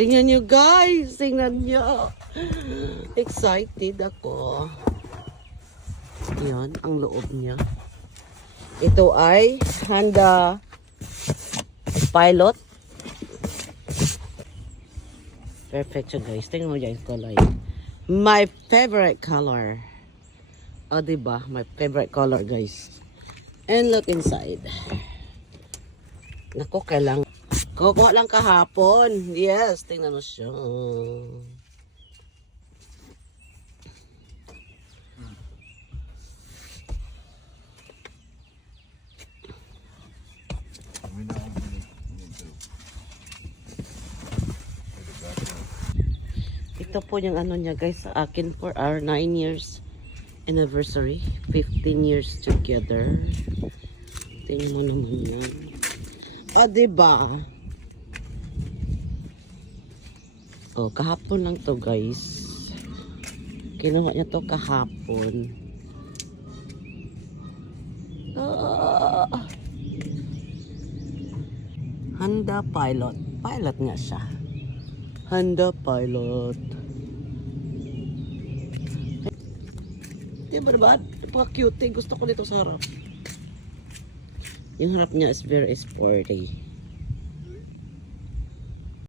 Tingnan nyo guys. Tingnan nyo. Excited ako. Yan, ang loob niya. Ito ay Honda Pilot. Perfect siya guys. Tingnan mo dyan yung kulay. My favorite color. O diba? My favorite color guys. And look inside. Naku, kailang kukuha lang kahapon. Yes, tingnan mo siya. Ito po yung ano niya guys sa akin for our 9 years anniversary. 15 years together. Tingnan mo naman yan. O, diba? O, kahapon lang to guys. Kinuha niya to kahapon. Honda Pilot. Pilot nga siya. Honda Pilot. Diba ba? Napaka-cute. Gusto ko nito sa harap. Yung harap niya is very sporty.